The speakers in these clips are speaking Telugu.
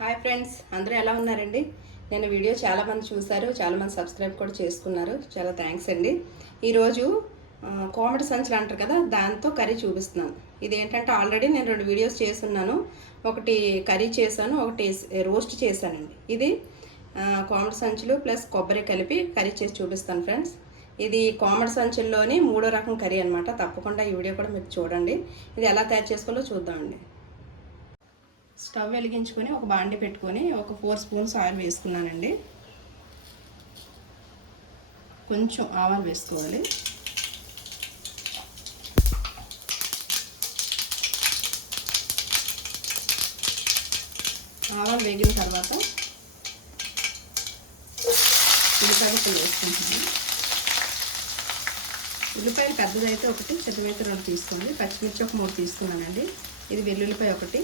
హాయ్ ఫ్రెండ్స్, అందరూ ఎలా ఉన్నారండి? నేను వీడియో చాలామంది చూశారు, చాలామంది సబ్స్క్రైబ్ కూడా చేసుకున్నారు. చాలా థ్యాంక్స్ అండి. ఈరోజు కోమటి సంచులు అంటారు కదా, దాంతో కర్రీ చూపిస్తున్నాను. ఇది ఏంటంటే ఆల్రెడీ నేను 2 వీడియోస్ చేస్తున్నాను. ఒకటి కర్రీ చేశాను, ఒకటి రోస్ట్ చేశానండి. ఇది కోమటి సంచులు ప్లస్ కొబ్బరి కలిపి కర్రీ చేసి చూపిస్తాను ఫ్రెండ్స్. ఇది కోమటి సంచుల్లోని 3వ రకం కర్రీ అనమాట. తప్పకుండా ఈ వీడియో కూడా మీరు చూడండి. ఇది ఎలా తయారు చేసుకోవాలో చూద్దామండి. స్టవ్ వెలిగించుకొని ఒక బాండి పెట్టుకొని ఒక 4 స్పూన్స్ ఆయిల్ వేసుకున్నానండి. కొంచెం ఆవాలు వేసుకోవాలి. ఆవాలు వేగిన తర్వాత ఉల్లిపాయలు వేసుకుంటున్నాను. ఉల్లిపాయలు పెద్దదైతే ఒకటి, చిన్నవైతే 2 తీసుకోండి. పచ్చిమిర్చి ఒక 3 తీసుకున్నానండి. ఇది వెల్లుల్లిపాయ ఒకటి,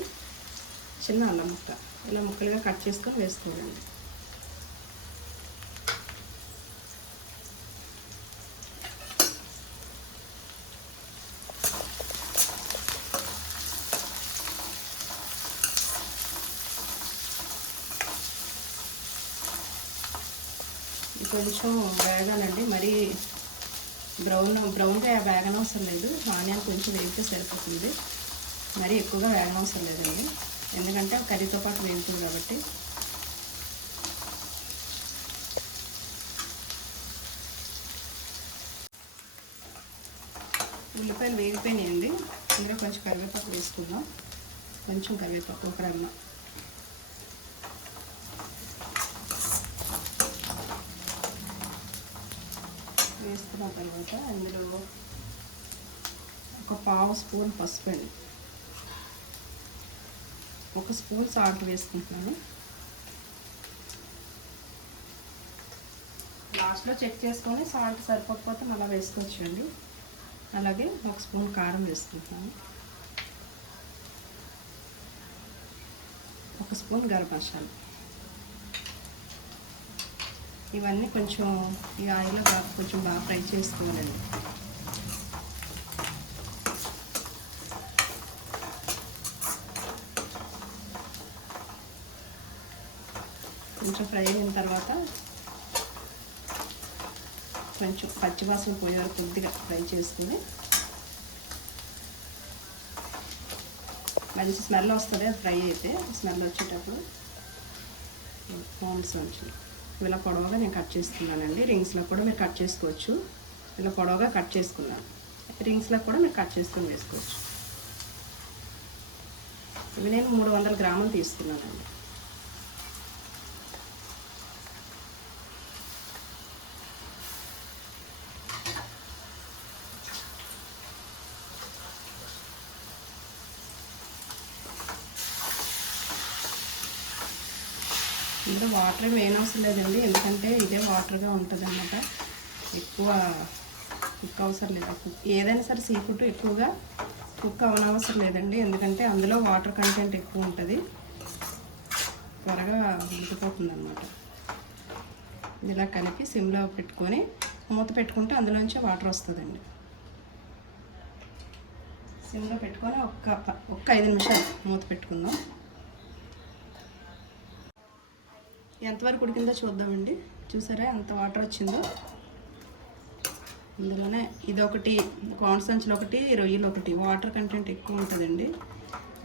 చిన్న అల్లం ముక్క ఇలా ముక్కలుగా కట్ చేసుకొని వేసుకోవాలండి. కొంచెం వేగాలండి, మరి బ్రౌన్గా వేగనవసరం లేదు. ఆనియన్ కొంచెం వేగితే సరిపోతుంది, మరీ ఎక్కువగా వేగనవసరం లేదండి, ఎందుకంటే కర్రీతో పాటు వేగుతుంది కాబట్టి. ఉల్లిపాయలు వేగిపోయినాయండి. ఇందులో కొంచెం కరివేపాకు వేసుకుందాం. కొంచెం కరివేపాకు, ఒక రెమ్మ. వేసుకున్న తర్వాత అందులో ఒక 1/2 స్పూన్ పసుపు అండి, 1 స్పూన్ సాల్ట్ వేసుకుంటున్నాను. లాస్ట్లో చెక్ చేసుకొని సాల్ట్ సరిపోకపోతే మళ్ళీ వేసుకోవచ్చండి. అలాగే 1 స్పూన్ కారం వేసుకుంటున్నాను, 1 స్పూన్ గరం మసాలా. ఇవన్నీ కొంచెం ఈ ఆయిల్లో కొంచెం బాగా ఫ్రై చేసుకోవాలండి. కొంచెం ఫ్రై అయిన తర్వాత కొంచెం పచ్చివాసన పోయే వరకు కొద్దిగా ఫ్రై చేసుకుని, మంచి స్మెల్ వస్తుంది అది ఫ్రై అయితే. స్మెల్ వచ్చేటప్పుడు కోమటి సంచులు ఇలా పొడవుగా నేను కట్ చేసుకున్నానండి. రింగ్స్లో కూడా మీరు కట్ చేసుకోవచ్చు. ఇలా పొడవుగా కట్ చేసుకున్నాను. రింగ్స్లో కూడా మీరు కట్ చేసుకొని వేసుకోవచ్చు. ఇవి నేను 300 గ్రాములు తీసుకున్నానండి. ఇందులో వాటర్ వేయనవసరం లేదండి, ఎందుకంటే ఇదే వాటర్గా ఉంటుంది అన్నమాట. ఎక్కువ కుక్ అవసరం లేదు. ఏదైనా సరే సీ ఫుడ్ ఎక్కువగా కుక్ అవనవసరం లేదండి, ఎందుకంటే అందులో వాటర్ కంటెంట్ ఎక్కువ ఉంటుంది, త్వరగా ఉడికిపోతుంది అన్నమాట. ఇలా కలిపి సిమ్లో పెట్టుకొని మూత పెట్టుకుంటే అందులోంచి వాటర్ వస్తుందండి. సిమ్లో పెట్టుకొని ఒక్క 5 నిమిషాలు మూత పెట్టుకుందాం. ఎంతవరకు ఉడికిందో చూద్దామండి. చూసారా ఎంత వాటర్ వచ్చిందో. ఇందులోనే ఇదొకటి కోమటి సంచులు ఒకటి, రొయ్యలు ఒకటి, వాటర్ కంటెంట్ ఎక్కువ ఉంటుందండి.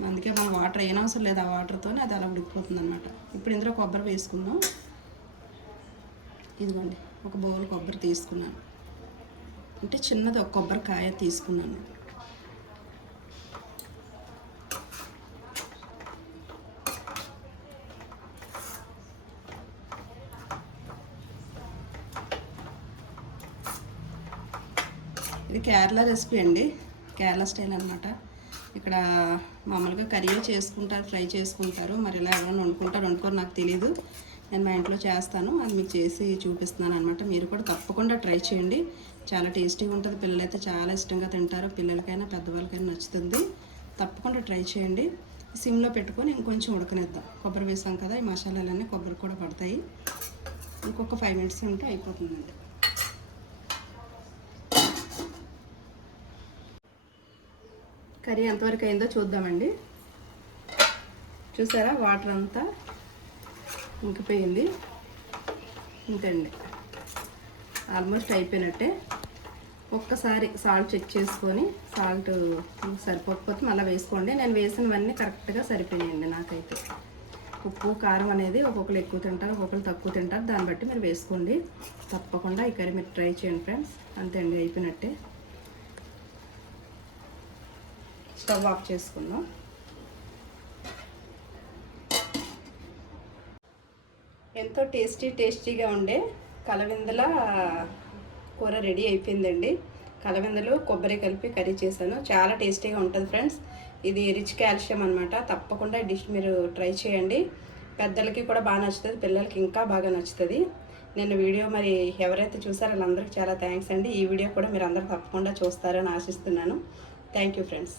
అందుకే మనం వాటర్ వేయనవసరం లేదు, ఆ వాటర్తోనే అది అలా ఉడికిపోతుంది అనమాట. ఇప్పుడు ఇందులో కొబ్బరి వేసుకుందాం. ఇదిగోండి, ఒక బౌల్ కొబ్బరి తీసుకున్నాను, అంటే చిన్నది ఒక కొబ్బరికాయ తీసుకున్నాను. ఇది కేరళ రెసిపీ అండి, కేరళ స్టైల్ అనమాట. ఇక్కడ మామూలుగా కర్రీ చేసుకుంటారు, ఫ్రై చేసుకుంటారు, మరి ఇలా ఎవరైనా వండుకోరు నాకు తెలీదు. నేను మా ఇంట్లో చేస్తాను, అది మీకు చేసి చూపిస్తున్నాను అనమాట. మీరు కూడా తప్పకుండా ట్రై చేయండి, చాలా టేస్టీగా ఉంటుంది. పిల్లలైతే చాలా ఇష్టంగా తింటారు, పిల్లలకైనా పెద్దవాళ్ళకైనా నచ్చుతుంది. తప్పకుండా ట్రై చేయండి. సిమ్లో పెట్టుకొని ఇంకొంచెం ఉడకనిద్దాం. కొబ్బరి వేసాం కదా, ఈ మసాలాలన్నీ కొబ్బరి కూడా పడతాయి. ఇంకొక 5 మినిట్స్ ఉంటే అయిపోతుందండి. కర్రీ ఎంతవరకు అయిందో చూద్దామండి. చూసారా వాటర్ అంతా ఇంకిపోయింది. ఇంకండి ఆల్మోస్ట్ అయిపోయినట్టే. ఒక్కసారి సాల్ట్ చెక్ చేసుకొని సాల్ట్ సరిపోకపోతే మళ్ళీ వేసుకోండి. నేను వేసినవన్నీ కరెక్ట్గా సరిపోయాయండి నాకైతే. ఉప్పు కారం అనేది ఒక్కొక్కరు ఎక్కువ తింటారు, ఒక్కొక్కరు తక్కువ తింటారు. దాన్ని బట్టి మీరు వేసుకోండి. తప్పకుండా ఈ కర్రీ మీరు ట్రై చేయండి ఫ్రెండ్స్. అంతే అండి, అయిపోయినట్టే. స్టవ్ ఆఫ్ చేసుకుందాం. ఎంతో టేస్టీగా ఉండే కలవిందల కూర రెడీ అయిపోయిందండి. కలవిందలు కొబ్బరి కలిపి కర్రీ చేశాను. చాలా టేస్టీగా ఉంటుంది ఫ్రెండ్స్. ఇది రిచ్ కాల్షియం అనమాట. తప్పకుండా ఈ డిష్ మీరు ట్రై చేయండి. పెద్దలకి కూడా బాగా నచ్చుతుంది, పిల్లలకి ఇంకా బాగా నచ్చుతుంది. నేను వీడియో మరి ఎవరైతే చూసారో వాళ్ళందరికీ చాలా థ్యాంక్స్ అండి. ఈ వీడియో కూడా మీరు అందరూ తప్పకుండా చూస్తారని ఆశిస్తున్నాను. Thank you friends.